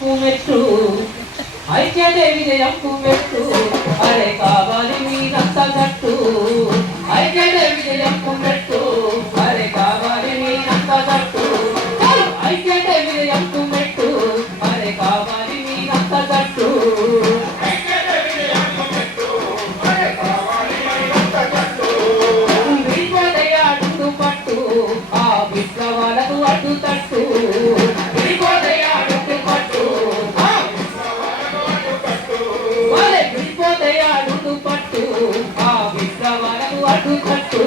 మెట్టు ఐక్యదేవి జయంపు మెట్టు అరే కావాలి మీరంతా గట్టు ఐక్యదేవి జయంపు మెట్టు అరే కావాలి మీరంతా గట్టు ఐక్యదేవి జయంపు మెట్టు అరే కావాలి మీరంతా గట్టు విడిపోదయాడు పట్టు ఆ విప్లవాలకు అడ్డు తట్టు పట్టు ఆ విప్లవాలకు అడ్డు కట్టు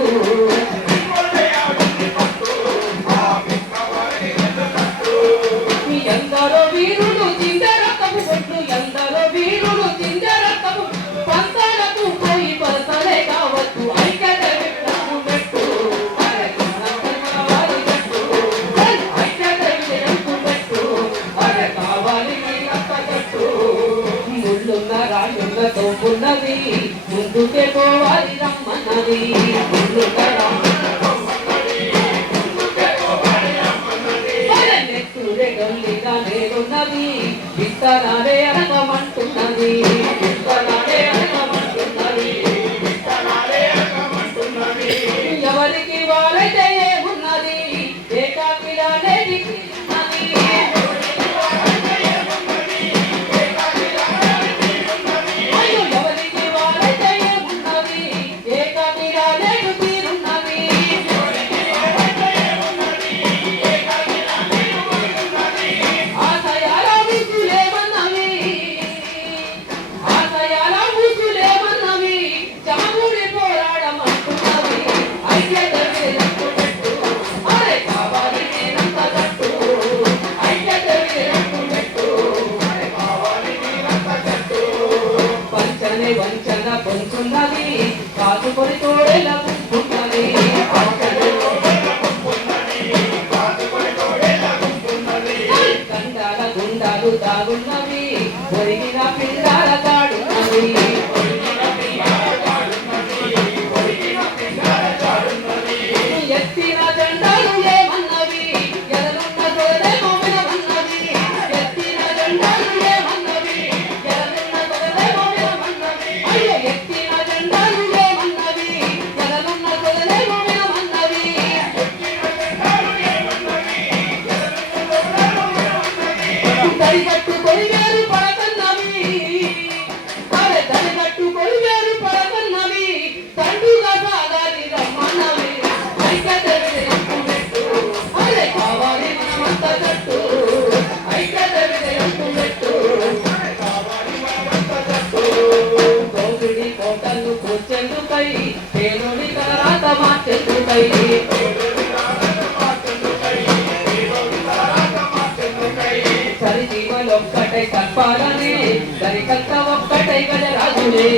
ఎందరో వీరులు తిందరకము కొట్టు ఎందరో వీరులు తిందరకము పంతాలకు పోయి పరసలే కావచ్చు ఐక్యత పెట్టు ఐక్యత పెట్టు అరే కావాలి కట్టు ముళ్ళున్న రాళ్ళున్నతో ఉన్నది ముందుకే పోవాలి రమ్మన్నది నెత్తురే గల్లిగా నేనున్నది విత్తనాలే అనగమంటున్నది ఎవరికి వాళ్ళైతే ఏమున్నది ఏకాకిలానే వంచన పొందుతున్నది కాచుకొని తోడేలా పుంపుతున్నది గండాల గుండాలు తాగున్నవి ఒరిగిన పిండాల తాడున్నవి ఎత్తిన జెండాలు ఏమన్నవి ఎదలున్న తోడేమో వినవన్నవి ఎత్తిన జెండాలు ఏమన్నవి ఎదలున్న తోడేమో వినవన్నవి అయ్యో ఎత్తిన జెండాలు ఏమన్నవి ఎదలున్న తోడేమో వినవన్నవి దరిగట్టు కొలివేరు పడకన్నవి అరే దరిగట్టు కొలివేరు పడకన్నవి తండ్రుగా సాగాలి రమ్మన్నవి అరే కావాలి మనమంతా జట్టు ఐక్యత విజయంపు పెట్టు గోపిడి కోటలు కూర్చెందుకై పేరుడి తర్వాత మార్చెందుకై సరిజీవలొక్కటై తప్పాలని దరికంత ఒక్కటై గజరాజులే